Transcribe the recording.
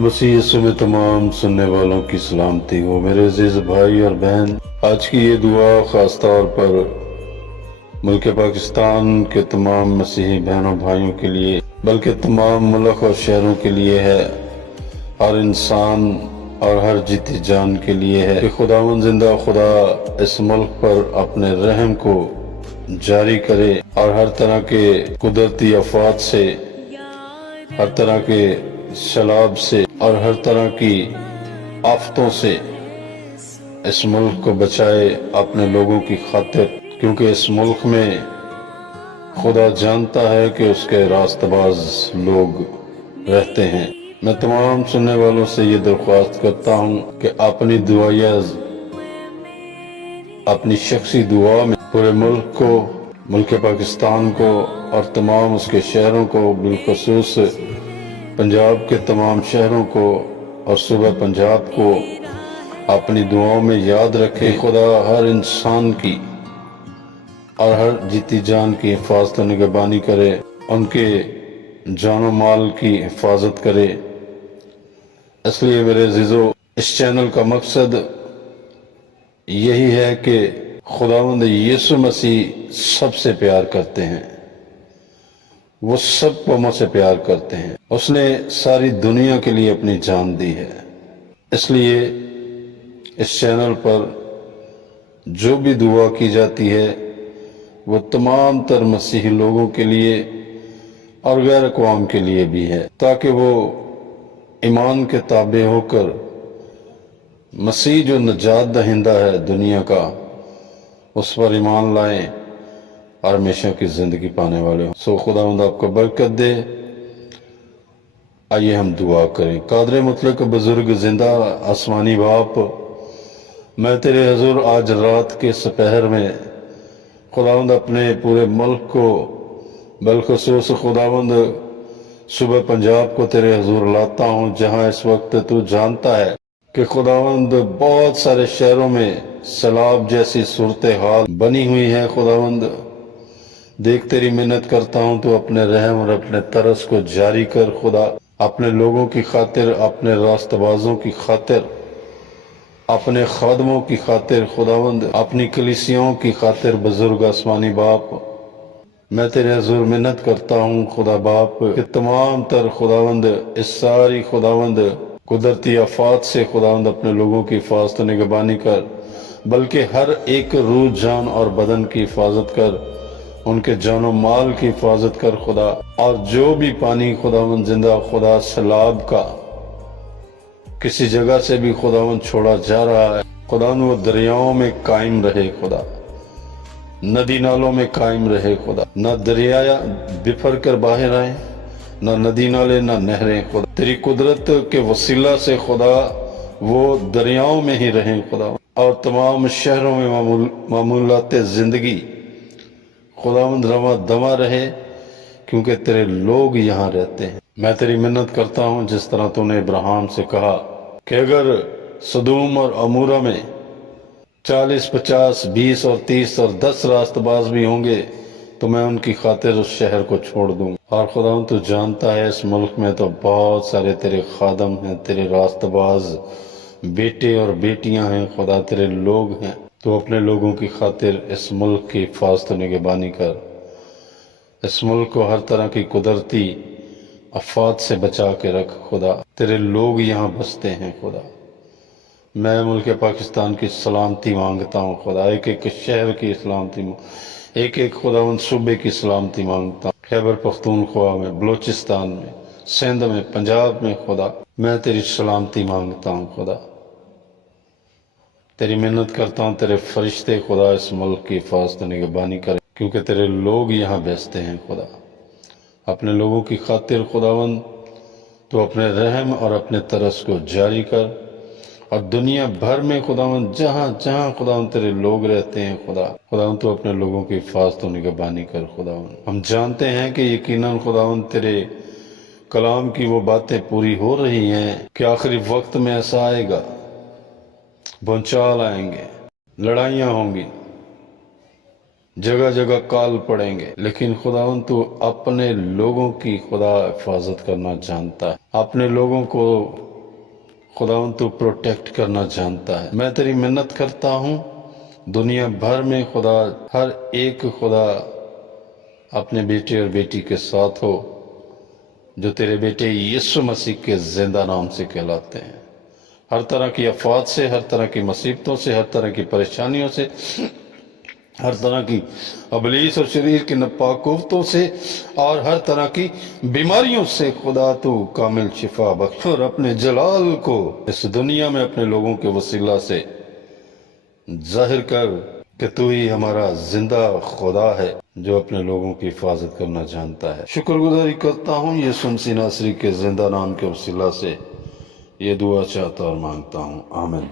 मसीह यीशु में तमाम सुनने वालों की सलामती हो। मेरे अजीज भाई और बहन, आज की ये दुआ ख़ास तौर पर मुल्क पाकिस्तान के तमाम मसीही बहनों भाइयों के लिए, बल्कि तमाम मुल्क और शहरों के लिए है, हर इंसान और हर जीती जान के लिए है कि खुदावंद जिंदा खुदा इस मुल्क पर अपने रहम को जारी करे और हर तरह के कुदरती आफात से, हर तरह के सैलाब से और हर तरह की आफतों से इस मुल्क को बचाए अपने लोगों की खातिर, क्योंकि इस मुल्क में खुदा जानता है कि उसके रास्तबाज लोग रहते हैं। मैं तमाम सुनने वालों से ये दरख्वास्त करता हूँ कि अपनी दुआया, अपनी शख्सी दुआ में पूरे मुल्क को, मुल्क पाकिस्तान को और तमाम उसके शहरों को, बिलखसूस पंजाब के तमाम शहरों को और सूबा पंजाब को अपनी दुआओं में याद रखे। खुदा हर इंसान की और हर जीती जान की हिफाजत और निगहबानी करे, उनके जानो माल की हिफाजत करे। इसलिए मेरे अजीजों, इस चैनल का मकसद यही है कि खुदावंद यीशु मसीह सबसे प्यार करते हैं, वो सब कौमों से प्यार करते हैं। उसने सारी दुनिया के लिए अपनी जान दी है। इसलिए इस चैनल पर जो भी दुआ की जाती है वो तमाम तर मसीही लोगों के लिए और गैर अक़वाम के लिए भी है, ताकि वो ईमान के ताबे होकर मसीह जो नजात दहिंदा है दुनिया का, उस पर ईमान लाएं और हमेशा की जिंदगी पाने वाले हों। सो खुदावंद आपको बरकत दे। आइए हम दुआ करें। कादर मुतलक बुजुर्ग जिंदा आसमानी बाप, मैं तेरे हजूर आज रात के सपहर में खुदावंद अपने पूरे मुल्क को, बिलखसूस खुदावंद सुबह पंजाब को तेरे हजूर लाता हूँ, जहाँ इस वक्त तू जानता है कि खुदावंद बहुत सारे शहरों में सैलाब जैसी सूरत हाल बनी हुई है। खुदावंद देख तेरी मिन्नत करता हूँ, तो अपने रहम और अपने तरस को जारी कर। खुदा अपने लोगों की खातिर, अपने रास्तबाजों की खातिर, अपने खादमों की खातिर, खुदावंद अपनी कलीसियाओं की खातिर, बुजुर्ग आसमानी बाप, मैं तेरे हजूर मिन्नत करता हूँ खुदा बाप कि तमाम तर खुदावंद इस सारी खुदावंद कुदरती आफात से खुदावंद अपने लोगों की हिफाजत निगहबानी कर, बल्कि हर एक रूह, जान और बदन की हिफाजत कर, उनके जानो माल की हिफाजत कर खुदा। और जो भी पानी खुदावंद जिंदा खुदा सैलाब का किसी जगह से भी खुदावंद छोड़ा जा रहा है, खुदावंद वो दरियाओं में कायम रहे खुदा, नदी नालों में कायम रहे खुदा। न दरिया बिफर कर बाहर आए, न नदी नाले, न नहरें खुदा। तेरी कुदरत के वसीला से खुदा वो दरियाओं में ही रहें खुदा, और तमाम शहरों में मामूलात जिंदगी खुदावंद रवा दवा रहे, क्योंकि तेरे लोग यहाँ रहते हैं। मैं तेरी मिन्नत करता हूँ, जिस तरह तूने इब्राहिम से कहा कि अगर सदूम और अमूरा में 40, 50, 20 और 30 और 10 रास्तबाज भी होंगे, तो मैं उनकी खातिर उस शहर को छोड़ दूँ। और खुदावंद तू जानता है इस मुल्क में तो बहुत सारे तेरे खादम हैं, तेरे रास्तबाज बेटे और बेटियां हैं खुदा, तेरे लोग हैं। तो अपने लोगों की खातिर इस मुल्क की हिफाजत निगहबानी कर, इस मुल्क को हर तरह की कुदरती आफात से बचा के रख खुदा। तेरे लोग यहाँ बसते हैं खुदा। मैं मुल्क पाकिस्तान की सलामती मांगता हूँ खुदा, एक एक शहर की सलामती, एक एक खुदावंद सूबे की सलामती मांगता हूँ। खैबर पख्तूनख्वा में, बलोचिस्तान में, सिंध में, पंजाब में खुदा, मैं तेरी सलामती मांगता हूँ खुदा। तेरी मिन्नत करता हूँ, तेरे फरिश्ते खुदा इस मुल्क की हिफाजत निगहबानी करें, क्योंकि तेरे लोग यहाँ बेचते हैं खुदा। अपने लोगों की खातिर खुदावंद तो अपने रहम और अपने तरस को जारी कर, और दुनिया भर में खुदावंद जहाँ जहाँ खुदावंद तेरे लोग रहते हैं खुदा, खुदावंद तो अपने लोगों की हिफाजत निगहबानी कर खुदावंद। हम जानते हैं कि यकीनन खुदावंद तेरे कलाम की वो बातें पूरी हो रही हैं कि आखिरी वक्त में ऐसा आएगा, भूचाल आएंगे, लड़ाइयाँ होंगी, جگہ جگہ کال پڑیں گے، لیکن خداوند تو اپنے لوگوں کی خدا حفاظت کرنا جانتا ہے، اپنے لوگوں کو خداوند تو پروٹیکٹ کرنا جانتا ہے۔ میں تیری منت کرتا ہوں، دنیا بھر میں خدا ہر ایک خدا اپنے بیٹے اور بیٹی کے ساتھ ہو جو تیرے بیٹے یسوع مسیح کے زندہ نام سے کہلاتے ہیں۔ ہر طرح کی آفات سے، ہر طرح کی مصیبتوں سے، ہر طرح کی پریشانیوں سے، ہر طرح کی ابلیس اور شریر کی ناپاک قوتوں سے اور ہر طرح کی بیماریوں سے خدا تو کامل شفا بخش، اور اپنے جلال کو اس دنیا میں اپنے لوگوں کے وسیلہ سے ظاہر کر کہ تو ہی ہمارا زندہ خدا ہے جو اپنے لوگوں کی حفاظت کرنا جانتا ہے۔ شکر گزاری کرتا ہوں یسوع مسیح ناصری کے زندہ نام کے وسیلہ سے یہ دعا چاہتا اور مانگتا ہوں، آمین۔